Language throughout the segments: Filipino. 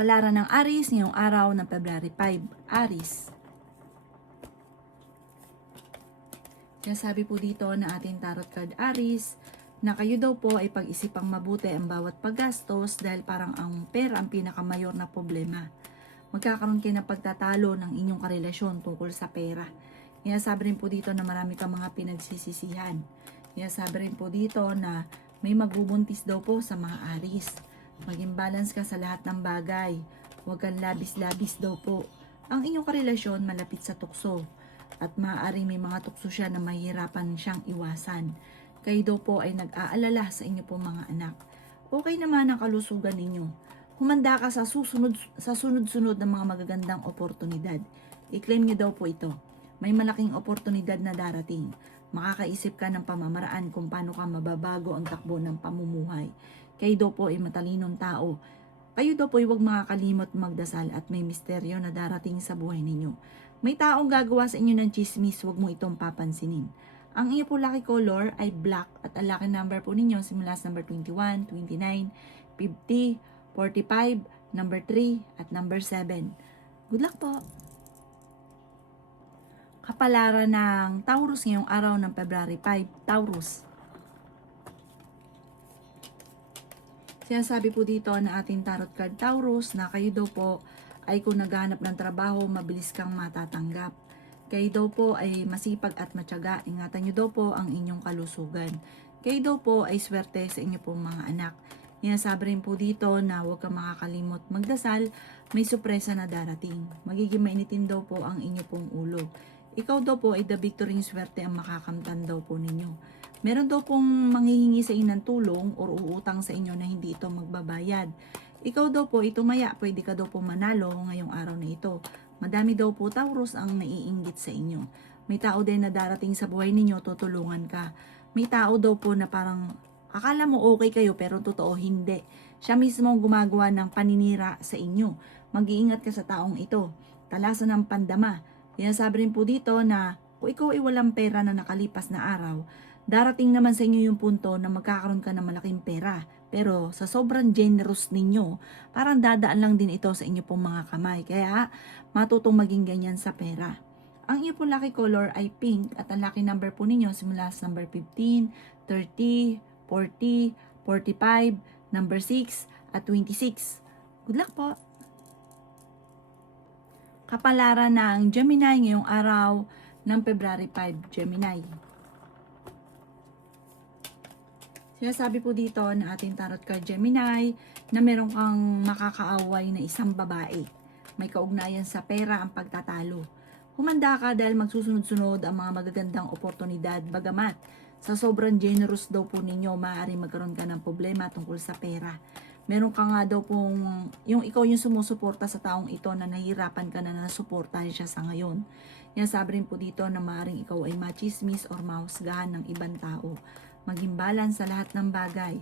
Kapalaran ng Aries ngayong araw ng February 5. Aries. Kaya sabi po dito na ating tarot card Aries, na kayo daw po ay pag-isipang mabuti ang bawat paggastos dahil parang ang pera ang pinakamayor na problema. Magkakaroon kayo ng pagtatalo ng inyong karelasyon tungkol sa pera. Kaya sabi rin po dito na marami kang mga pinagsisisihan. Kaya sabi rin po dito na may magbubuntis daw po sa mga Aries. Maging balance ka sa lahat ng bagay. Huwag kang labis-labis daw po. Ang inyong karelasyon malapit sa tukso. At maaaring may mga tukso siya na mahihirapan siyang iwasan. Kayo daw po ay nag-aalala sa inyo po mga anak. Okay naman ang kalusugan ninyo. Humanda ka sa sunod-sunod ng mga magagandang oportunidad. I-claim niyo daw po ito. May malaking oportunidad na darating. Makakaisip ka ng pamamaraan kung paano ka mababago ang takbo ng pamumuhay. Kayo daw po ay matalinong tao. Kayo daw po ay huwag makakalimot magdasal at may misteryo na darating sa buhay ninyo. May taong gagawa sa inyo ng chismis, huwag mo itong papansinin. Ang inyo po lucky color ay black at ang lucky number po ninyo simula sa number 21, 29, 50, 45, number 3 at number 7. Good luck po! Kapalaran ng Taurus ngayong araw ng February 5. Taurus. Sinasabi po dito na ating tarot card Taurus na kayo daw po ay kung naghahanap ng trabaho, mabilis kang matatanggap. Kayo daw po ay masipag at matyaga. Ingatan nyo daw po ang inyong kalusugan. Kayo daw po ay swerte sa inyo pong mga anak. Sinasabi rin po dito na huwag kang makakalimot magdasal, may sorpresa na darating. Magiging mainitin daw po ang inyo pong ulo. Ikaw daw po ay the victory swerte ang makakamtan daw po ninyo. Meron daw pong manghihingi sa inyo ng tulong o uutang sa inyo na hindi ito magbabayad. Ikaw daw po itumaya, pwede ka daw po manalo ngayong araw na ito. Madami daw po Taurus ang naiinggit sa inyo. May tao din na darating sa buhay ninyo, tutulungan ka. May tao daw po na parang akala mo okay kayo pero totoo hindi. Siya mismo ang gumagawa ng paninira sa inyo. Mag-iingat ka sa taong ito. Talasan ng pandama. Sabi rin po dito na kung ikaw ay walang pera na nakalipas na araw, darating naman sa inyo yung punto na magkakaroon ka ng malaking pera. Pero sa sobrang generous ninyo, parang dadaan lang din ito sa inyo pong mga kamay. Kaya matutong maging ganyan sa pera. Ang inyo pong lucky color ay pink at ang lucky number po ninyo simula sa number 15, 30, 40, 45, number 6 at 26. Good luck po! Kapalaran ng Gemini ngayong araw ng February 5, Gemini. Sinasabi po dito na ating tarot card Gemini na meron kang makakaaway na isang babae. May kaugnayan sa pera ang pagtatalo. Humanda ka dahil magsusunod-sunod ang mga magagandang oportunidad bagamat sa sobrang generous daw po ninyo, maaari magkaroon ka ng problema tungkol sa pera. Meron ka nga daw pong, yung ikaw yung sumusuporta sa taong ito na nahihirapan ka na nasuportahan siya sa ngayon. Sabi rin po dito na maaaring ikaw ay machismis or mahusgahan ng ibang tao. Maging balance sa lahat ng bagay.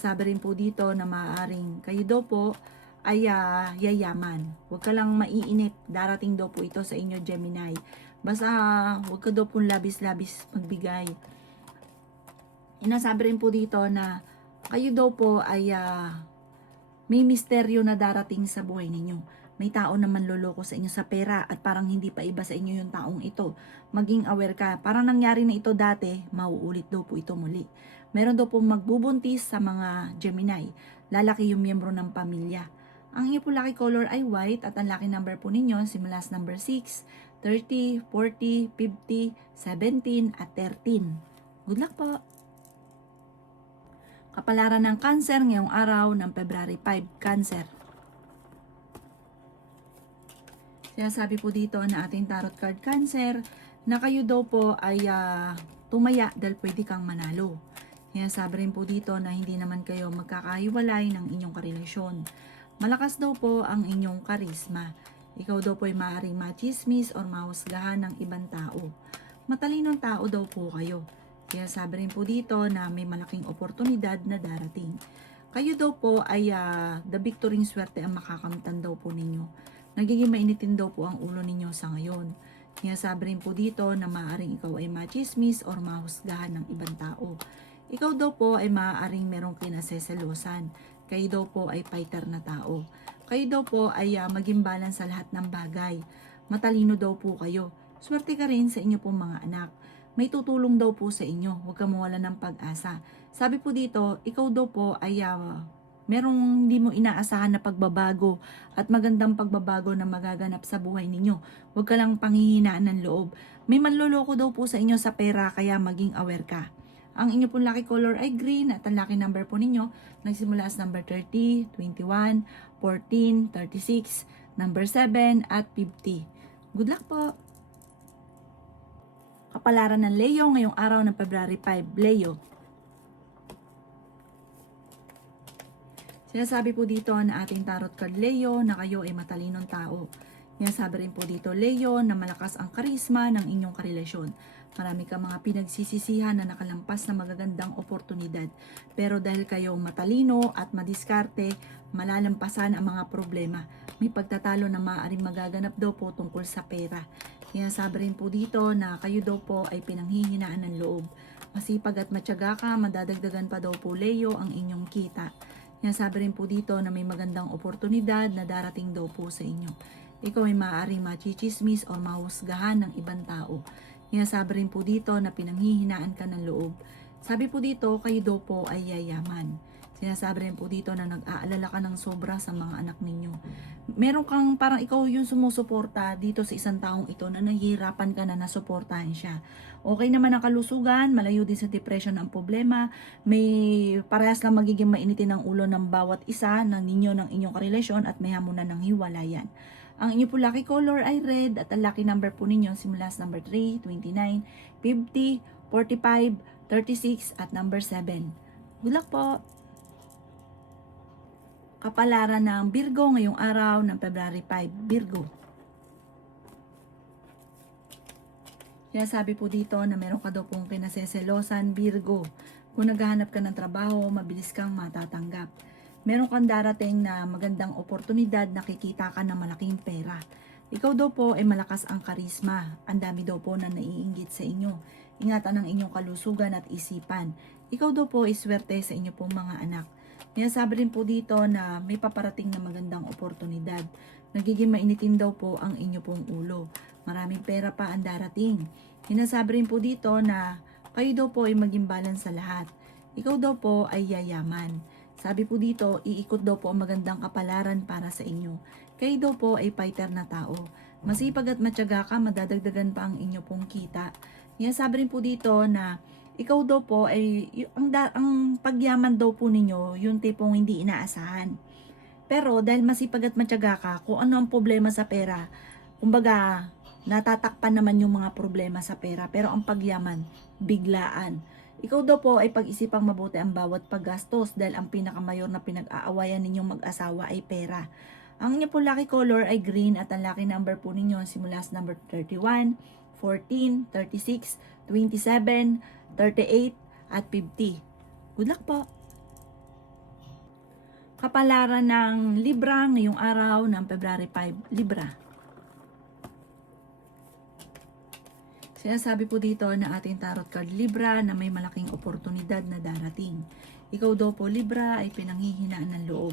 Sabi rin po dito na maaaring kayo daw po ay yayaman. Huwag ka lang maiinip. Darating daw po ito sa inyo, Gemini. Basta huwag ka daw pong labis-labis magbigay. Sabi rin po dito na kayo daw po ay may misteryo na darating sa buhay ninyo. May tao na manloloko sa inyo sa pera at parang hindi pa iba sa inyo yung taong ito. Maging aware ka. Parang nangyari na ito dati, mauulit daw po ito muli. Meron daw po magbubuntis sa mga Gemini. Lalaki yung miyembro ng pamilya. Ang inyo po lucky color ay white at ang lucky number po ninyo simula sa number 6, 30, 40, 50, 17 at 13. Good luck po! Kapalaran ng Cancer ngayong araw ng February 5, Cancer. Sabi po dito na ating tarot card Cancer na kayo daw po ay tumaya dahil pwede kang manalo. Sabi rin po dito na hindi naman kayo magkakahiwalay ng inyong karelasyon. Malakas daw po ang inyong karisma. Ikaw daw po ay maaaring machismis or mahusgahan ng ibang tao. Matalinong tao daw po kayo. Sabi rin po dito na may malaking oportunidad na darating. Kayo daw po ay the victory swerte ang makakamtan daw po ninyo. Nagiging mainitin daw po ang ulo ninyo sa ngayon. Sabi rin po dito na maaaring ikaw ay machismis or mahusgahan ng ibang tao. Ikaw daw po ay maaaring merong kinaseselosan. Kayo daw po ay fighter na tao. kayo daw po ay maging balance sa lahat ng bagay. Matalino daw po kayo. Swerte ka rin sa inyo pong mga anak. May tutulong daw po sa inyo. Huwag ka mawala ng pag-asa. Sabi po dito, ikaw daw po ay merong hindi mo inaasahan na pagbabago at magandang pagbabago na magaganap sa buhay ninyo. Huwag ka lang panghihinaan ng loob. May manloloko daw po sa inyo sa pera kaya maging aware ka. Ang inyo pong lucky color ay green at ang lucky number po ninyo nagsimula sa number 30, 21, 14, 36, number 7 at 50. Good luck po! Kapalaran ng Leo ngayong araw ng February 5. Leo. Sinasabi po dito na ating tarot card Leo na kayo ay matalinong tao. Sinasabi rin po dito Leo na malakas ang karisma ng inyong karelasyon. Marami kang mga pinagsisisihan na nakalampas na magagandang oportunidad. Pero dahil kayo matalino at madiskarte, malalampasan ang mga problema. May pagtatalo na maaaring magaganap daw po tungkol sa pera. Sinasabi rin po dito na kayo daw po ay pinanghihinaan ng loob. Masipag at matyaga ka, madadagdagan pa daw po Leo ang inyong kita. Sinasabi rin po dito na may magandang oportunidad na darating daw po sa inyo. Ikaw ay maaaring machichismis o mahusgahan ng ibang tao. Sinasabi rin po dito na pinanghihinaan ka ng loob. Sabi po dito, kayo daw po ay yayaman. Sinasabi rin po dito na nag-aalala ka ng sobra sa mga anak ninyo. Meron kang parang ikaw yung sumusuporta dito sa isang taong ito na nahihirapan ka na nasuportahan siya. Okay naman ang kalusugan, malayo din sa depression ang problema. May parehas lang magiging mainitin ang ulo ng bawat isa ng ninyo ng inyong karelasyon at may hamunan ng hiwalayan. Ang inyo po lucky color ay red at ang lucky number po ninyo simula sa number 3, 29, 50, 45, 36 at number 7. Good luck po! Kapalaran ng Virgo ngayong araw ng February 5. Virgo. Sinasabi po dito na meron ka daw pong kinaseselosan, Virgo. Kung naghahanap ka ng trabaho, mabilis kang matatanggap. Meron kang darating na magandang oportunidad, nakikita ka ng malaking pera. Ikaw daw po ay malakas ang karisma. Ang dami daw po na naiinggit sa inyo. Ingatan ang inyong kalusugan at isipan. Ikaw daw po ay swerte sa inyo pong mga anak. Sinasabi rin po dito na may paparating na magandang oportunidad. Nagiging mainitin daw po ang inyo pong ulo. Maraming pera pa ang darating. Sinasabi rin po dito na kayo daw po ay maging balance sa lahat. Ikaw daw po ay yayaman. Sabi po dito, iikot daw po ang magandang kapalaran para sa inyo. Kayo daw po ay fighter na tao. Masipag at matyaga ka, madadagdagan pa ang inyo pong kita. Sinasabi rin po dito na ikaw daw po ay, ang pagyaman daw po ninyo, yung tipong hindi inaasahan. Pero dahil masipag at matyaga ka, kung ano ang problema sa pera, kumbaga, natatakpan naman yung mga problema sa pera. Pero ang pagyaman, biglaan. Ikaw daw po ay pag-isipang mabuti ang bawat paggastos dahil ang pinakamayor na pinag-aawayan ninyong mag-asawa ay pera. Ang inyo po lucky color ay green at ang lucky number po ninyo simula sa number 31, 14, 36, 27, 38, at 50. Good luck po! Kapalaran ng Libra ngayong araw ng February 5. Libra. Sinasabi po dito na ating tarot card Libra na may malaking oportunidad na darating. Ikaw daw po Libra ay pinanghihinaan ng loob.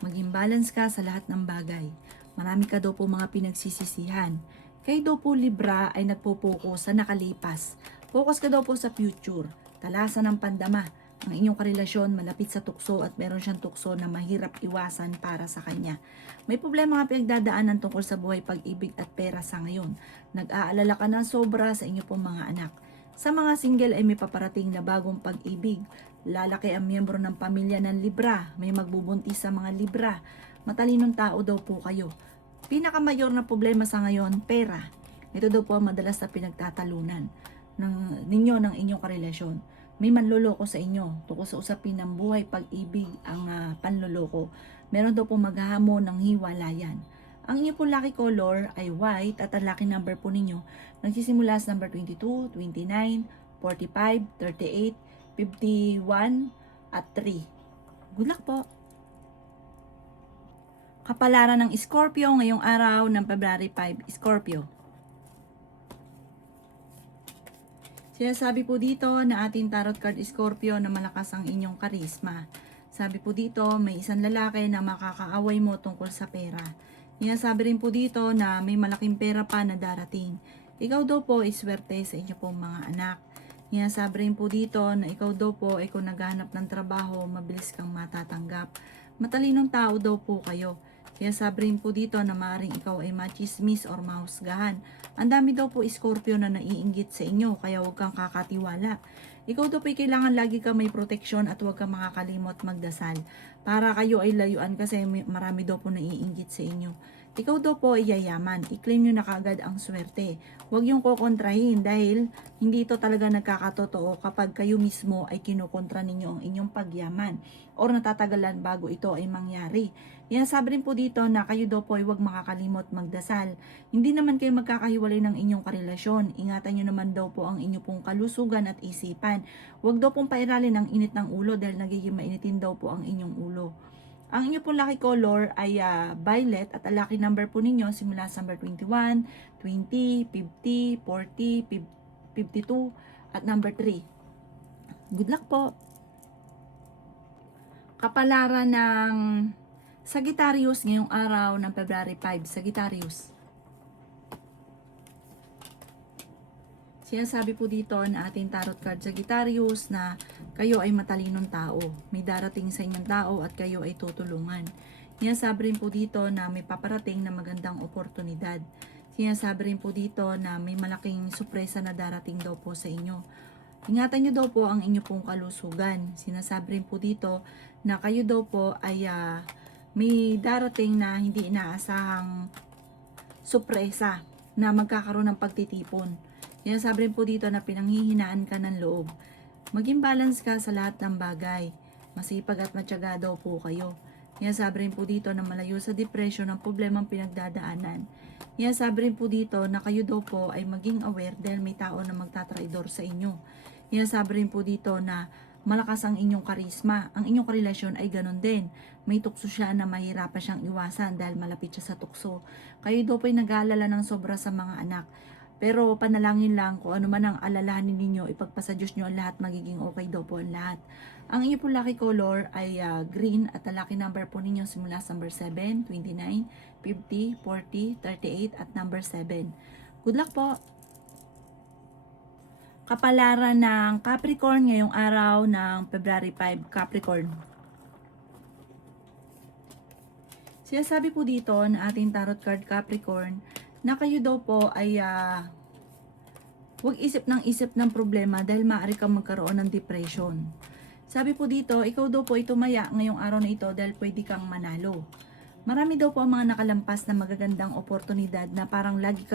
Maging balance ka sa lahat ng bagay. Marami ka daw po mga pinagsisisihan. Kayo daw po Libra ay nagpo-focus sa nakalipas. Focus ka daw po sa future. Talasan ng pandama. Ang inyong karelasyon malapit sa tukso at meron siyang tukso na mahirap iwasan para sa kanya. May problema nga pinagdadaanan tungkol sa buhay, pag-ibig at pera sa ngayon. Nag-aalala ka ng sobra sa inyo pong mga anak. Sa mga single ay may paparating na bagong pag-ibig. Lalaki ang miyembro ng pamilya ng Libra. May magbubuntis sa mga Libra. Matalinong tao daw po kayo. Pinakamayor na problema sa ngayon, pera. Ito daw po ang madalas na pinagtatalunan ninyo ng inyong karelasyon. May manloloko sa inyo tungkol sa usapin ng buhay, pag-ibig, ang panloloko. Meron daw po maghahamon ng hiwalayan. Ang inyo po lucky color ay white at ang lucky number po ninyo nagsisimula sa number 22, 29, 45, 38, 51, at 3. Good luck po! Kapalaran ng Scorpio ngayong araw ng February 5. Scorpio. Sinasabi po dito na ating tarot card Scorpio na malakas ang inyong karisma. Sabi po dito, may isang lalaki na makakaaway mo tungkol sa pera. Sabi rin po dito na may malaking pera pa na darating. Ikaw daw po ay swerte sa inyo pong mga anak. Sabi rin po dito na ikaw daw po ay kung naghahanap ng trabaho, mabilis kang matatanggap. Matalinong tao daw po kayo. Sabi rin po dito na maaaring ikaw ay machismis or mahusgahan. Ang dami daw po Scorpio na naiinggit sa inyo, kaya huwag kang kakatiwala. Ikaw daw po ay kailangan lagi ka may proteksyon at huwag kang makakalimot magdasal. Para kayo ay layuan kasi marami daw po naiinggit sa inyo. Ikaw daw po ay yayaman. I-claim nyo na kagad ang swerte. Huwag yung kokontrahin dahil hindi ito talaga nagkakatotoo kapag kayo mismo ay kinukontra ninyo ang inyong pagyaman or natatagalan bago ito ay mangyari. Sabi rin po dito na kayo daw po ay huwag makakalimot magdasal. Hindi naman kayo magkakahiwalay ng inyong karelasyon. Ingatan nyo naman daw po ang inyong pong kalusugan at isipan. Huwag daw pong pairalin ang init ng ulo dahil nagiging mainitin daw po ang inyong ulo. Ang inyo pong lucky color ay violet at ang lucky number po ninyo simula sa number 21, 20, 50, 40, 52 at number 3. Good luck po! Kapalaran ng Sagittarius ngayong araw ng February 5. Sagittarius. Sinasabi po dito na ating tarot card Sagittarius na kayo ay matalinong tao. May darating sa inyong tao at kayo ay tutulungan. Sinasabi rin po dito na may paparating na magandang oportunidad. Sinasabi rin po dito na may malaking sorpresa na darating daw po sa inyo. Ingatan nyo daw po ang inyo pong kalusugan. Sinasabi rin po dito na kayo daw po ay may darating na hindi inaasahang sorpresa na magkakaroon ng pagtitipon. Sabi rin po dito na pinanghihinaan ka ng loob. Maging balance ka sa lahat ng bagay. Masipag at matyaga daw po kayo. Sabi rin po dito na malayo sa depression ang problemang pinagdadaanan. Sabi rin po dito na kayo daw po ay maging aware dahil may tao na magtatraidor sa inyo. Sabi rin po dito na malakas ang inyong karisma. Ang inyong karelasyon ay ganun din. May tukso siya na mahirapan siyang iwasan dahil malapit siya sa tukso. Kayo daw po ay nag-aalala ng sobra sa mga anak. Pero panalangin lang kung ano man ang alalahanin ninyo, ipagpasa Diyos nyo ang lahat, magiging okay daw po ang lahat. Ang inyo po lucky color ay green at ang lucky number po ninyo simula sa number 7, 29, 50, 40, 38 at number 7. Good luck po! Kapalaran ng Capricorn ngayong araw ng February 5, Capricorn. Sinasabi po dito na ating tarot card Capricorn na kayo daw po ay huwag isip ng problema dahil maaari kang magkaroon ng depression. Sabi po dito, ikaw daw po ay tumaya ngayong araw na ito dahil pwede kang manalo. Marami daw po ang mga nakalampas na magagandang oportunidad na parang lagi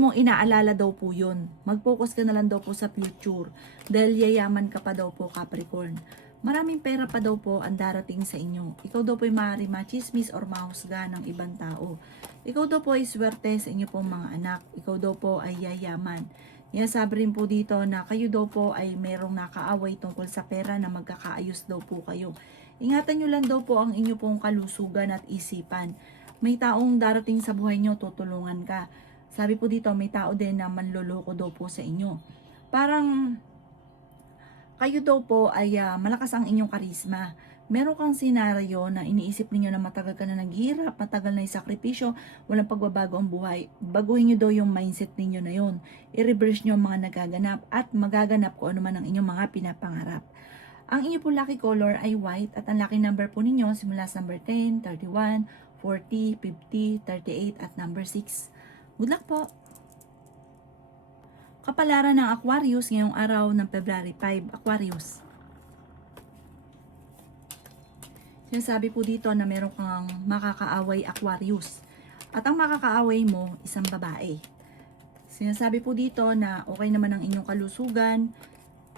mong inaalala daw po yun. Mag-focus ka na lang daw po sa future dahil yayaman ka pa daw po Capricorn. Maraming pera pa daw po ang darating sa inyo. Ikaw daw po ay maaari machismis or mahusga ng ibang tao. Ikaw daw po ay swerte sa inyo pong mga anak. Ikaw daw po ay yayaman. Sabi rin po dito na kayo daw po ay merong nakaaway tungkol sa pera na magkakaayos daw po kayo. Ingatan nyo lang daw po ang inyo pong kalusugan at isipan. May taong darating sa buhay nyo, tutulungan ka. Sabi po dito, may tao din na manloloko daw po sa inyo. Parang kayo daw po ay malakas ang inyong karisma. Meron kang senaryo na iniisip ninyo na matagal ka na naghihirap, matagal na isakripisyo, walang pagbabago ang buhay. Baguhin nyo daw yung mindset ninyo na yun. I-reverse nyo ang mga nagaganap at magaganap kung ano man ang inyong mga pinapangarap. Ang inyo po lucky color ay white at ang lucky number po ninyo simula sa number 10, 31, 40, 50, 38 at number 6. Good luck po! Kapalaran ng Aquarius ngayong araw ng February 5, Aquarius. Sinasabi po dito na meron kang makakaaway Aquarius. At ang makakaaway mo, isang babae. Sinasabi po dito na okay naman ang inyong kalusugan.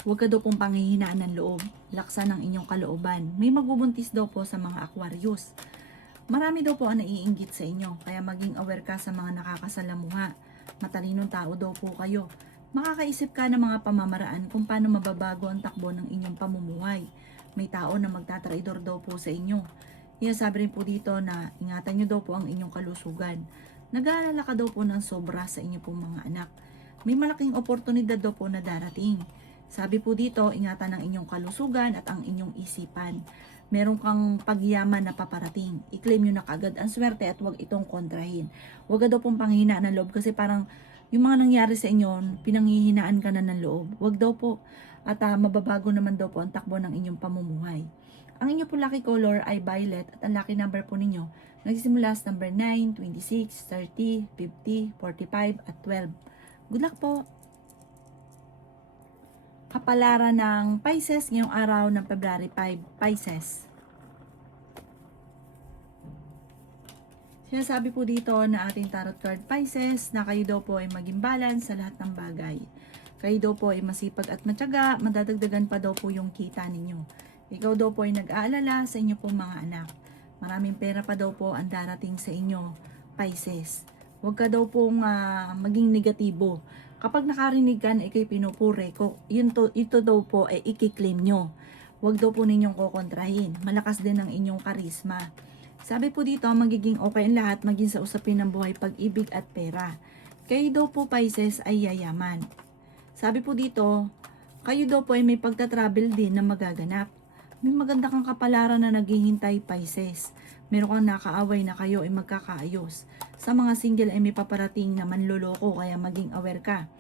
Huwag ka daw pong panghihinaan ng loob. Laksan ang inyong kalooban. May magbubuntis daw po sa mga Aquarius. Marami daw po ang naiinggit sa inyo. Kaya maging aware ka sa mga nakakasalamuha. Matalinong tao daw po kayo. Makakaisip ka ng mga pamamaraan kung paano mababago ang takbo ng inyong pamumuhay. May tao na magtatraidor daw po sa inyo. Sabi rin po dito na ingatan nyo daw po ang inyong kalusugan. Nag-aalala ka daw po ng sobra sa inyong pong mga anak. May malaking oportunidad daw po na darating. Sabi po dito, ingatan ang inyong kalusugan at ang inyong isipan. meron kang pagyaman na paparating. I-claim nyo na kagad ang swerte at huwag itong kontrahin. Huwag ka daw pong panghihinaan ng loob kasi parang yung mga nangyari sa inyo, pinanghihinaan ka na ng loob. Huwag daw po. At mababago naman daw po ang takbo ng inyong pamumuhay. Ang inyong po lucky color ay violet at ang lucky number po ninyo nagsisimula sa number 9, 26, 30, 50, 45 at 12. Good luck po! Kapalaran ng Pisces ngayong araw ng February 5, Pisces. Sinasabi po dito na ating tarot card Pisces na kayo daw po ay maging balance sa lahat ng bagay. Kayo daw po ay masipag at matyaga, madadagdagan pa daw po yung kita ninyo. Ikaw daw po ay nag-aalala sa inyo pong mga anak. Maraming pera pa daw po ang darating sa inyo, Pisces. Huwag ka daw pong maging negatibo. Kapag nakarinig ka na ikay pinupuri, ito daw po ay ikiklaim nyo. Huwag daw po ninyong kokontrahin. Malakas din ang inyong karisma. Sabi po dito, magiging okay ang lahat, maging sa usapin ng buhay, pag-ibig at pera. Kayo daw po, Pisces, ay yayaman. Sabi po dito, kayo daw po ay may pagta-travel din na magaganap. May maganda kang kapalaran na naghihintay, Pisces. Meron kang nakaaway na kayo ay magkakaayos. Sa mga single ay may paparating na manloloko kaya maging aware ka.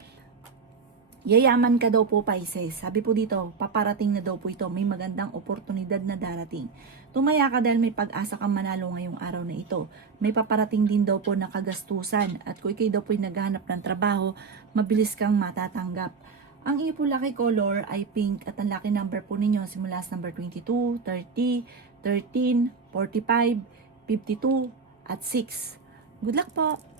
Yayaman ka daw po, Pisces. Sabi po dito, paparating na daw po ito. May magandang oportunidad na darating. Tumaya ka dahil may pag-asa kang manalo ngayong araw na ito. May paparating din daw po na kagastusan. At kung ikay daw po ay naghahanap ng trabaho, mabilis kang matatanggap. Ang iyo po lucky color ay pink at ang lucky number po ninyo simula sa number 22, 30, 13, 45, 52 at 6. Good luck po!